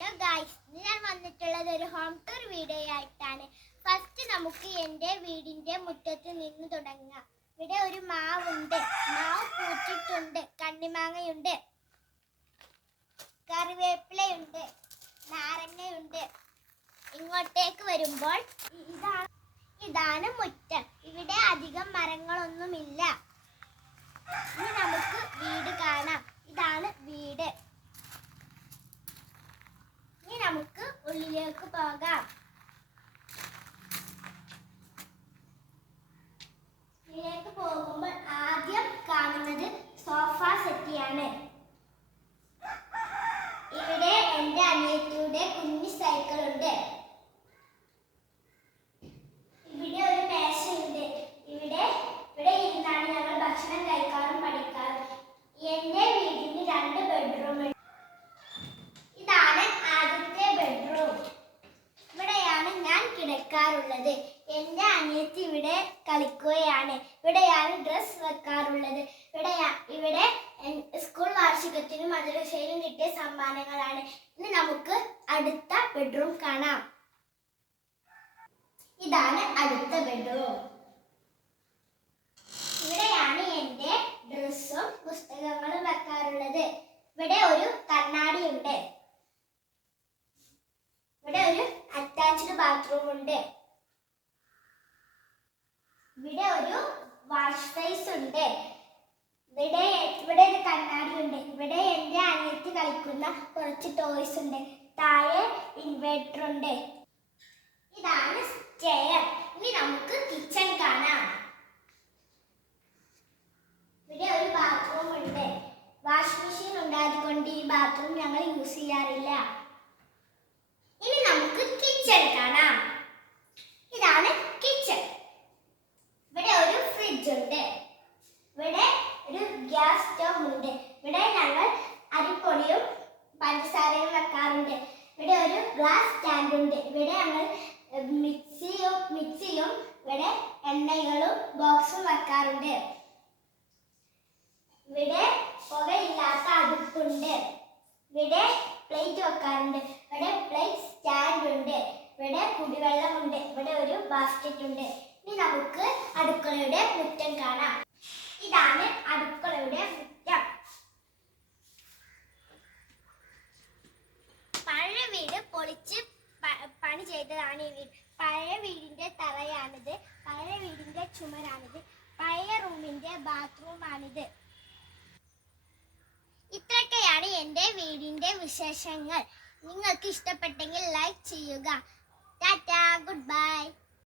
Hello guys, ഞാൻ വന്നിട്ടുള്ളത് ഒരു ഹോം ടൂർ വീഡിയോ ആയിട്ടാണ്. ഫസ്റ്റ് നമുക്ക് എൻ്റെ വീടിൻ്റെ മുറ്റത്ത് നിന്ന് തുടങ്ങാം. ഇവിടെ ഒരു മാവുണ്ട്, മാവ് പൂത്തിട്ടുണ്ട്, കണ്ണിമാങ്ങയുണ്ട്, കറിവേപ്പിലയുണ്ട്, നാരങ്ങയുണ്ട്. ഇങ്ങോട്ടേക്ക് വരുമ്പോൾ ഇതാണ് മുറ്റം. ഇവിടെ അധികം മരങ്ങളൊന്നുമില്ല. ഇനി നമുക്ക് വീട് കാണാം. ഇതാണ് വീട്. ഇനി നമുക്ക് ഉള്ളിലേക്ക് പോകാം. ഉള്ളിലേക്ക് പോകുമ്പോൾ ആദ്യം കാണുന്നത് സോഫ സെറ്റിയാണ്. ഇവിടെ എൻ്റെ അനിയത്തിയുടെ കുഞ്ഞു സൈക്കിൾ ഉണ്ട്. ഇവിടെ ഒരു മേശയുണ്ട്. ഇവിടെ ഇരുന്നാണ് ഞങ്ങൾ ഭക്ഷണം കഴിക്കാറും പഠിക്കാറും. എൻ്റെ വീടിന് 2 ബെഡ്റൂം ഉണ്ട്. ഇതാണ് ആദ്യത്തെ ബെഡ്റൂം. ഇവിടെയാണ് ഞാൻ കിടക്കാറുള്ളത്. എൻ്റെ അനിയത്തി ഇവിടെ കളിക്കുകയാണ്. ഇവിടെയാണ് ഡ്രസ് വെക്കാറുള്ളത്. ഇവിടെ സ്കൂൾ വാർഷികത്തിനും മദ്രസയിലും കിട്ടിയ സമ്മാനങ്ങളാണ്. ഇനി നമുക്ക് അടുത്ത ബെഡ്റൂം കാണാം. ഇതാണ് അടുത്ത ബെഡ്റൂം. ഇവിടെയാണ് എൻ്റെ ഡ്രസ്സും പുസ്തകങ്ങളും വെക്കാറുള്ളത്. ഇവിടെ ഒരു കണ്ണാടിയുണ്ട്. ഇവിടെ ഒരു അറ്റാച്ച്ഡ് ബാത്റൂം ഉണ്ട്. ഇവിടെ ഒരു വാഷ് ബേസ് ഉണ്ട്. ഇവിടെ ഒരു കണ്ണാടി ഉണ്ട്. ഇവിടെ എൻ്റെ അനിയത്തി കളിക്കുന്ന കുറച്ച് ടോയ്സ് ഉണ്ട്. താഴെ ഇൻവെർട്ടർ ഉണ്ട്. ഇതാണ് സ്റ്റെയർ. ഇനി നമുക്ക് കിച്ചൺ കാണാം. ഇവിടെ ഒരു ബാത്റൂം ഉണ്ട്. വാഷിംഗ് മെഷീൻ ഉണ്ടായതുകൊണ്ട് ഈ ബാത്റൂം ഞങ്ങൾ യൂസ് ചെയ്യാറില്ല. ഇനി നമുക്ക് കിച്ചൺ കാണാം. ഇതാണ് കിച്ചൺ. ഇവിടെ ഒരു ഫ്രിഡ്ജ് ഉണ്ട്. ഇവിടെ ഒരു ഗ്യാസ് സ്റ്റവ് ഉണ്ട്. ഇവിടെ ഞങ്ങൾ അരിപ്പൊടിയും പഞ്ചസാരയും വെക്കാറുണ്ട്. ഇവിടെ ഒരു ഗ്ലാസ് സ്റ്റാൻഡ് ഉണ്ട്. ഇവിടെ ഞങ്ങൾ മിക്സിയും ഇവിടെ എണ്ണകളും ബോക്സും വെക്കാറുണ്ട്. ഇവിടെ പുകയില്ലാത്ത അടുപ്പുണ്ട്. ഇവിടെ പ്ലേറ്റ് വെക്കാറുണ്ട്. ഇവിടെ പ്ലേറ്റ് സ്റ്റാൻഡ് ഉണ്ട്. ഇവിടെ കുടിവെള്ളമുണ്ട്. ഇവിടെ ഒരു ബാസ്ക്കറ്റ് ഉണ്ട്. ഇനി നമുക്ക് അടുക്കളയുടെ മുറ്റം കാണാം. ഇതാണ് അടുക്കളയുടെ മുറ്റം. പഴയ വീട് പൊളിച്ച് പണി ചെയ്തതാണ് ഈ വീട്. പഴയ വീടിന്റെ തറയാണിത്. പഴയ വീടിന്റെ ചുമരാണിത്. പഴയ റൂമിന്റെ ബാത്റൂമാണിത്. ഇത്രയൊക്കെയാണ് എൻ്റെ വീടിൻ്റെ വിശേഷങ്ങൾ. നിങ്ങൾക്ക് ഇഷ്ടപ്പെട്ടെങ്കിൽ ലൈക്ക് ചെയ്യുക. ടാറ്റാ.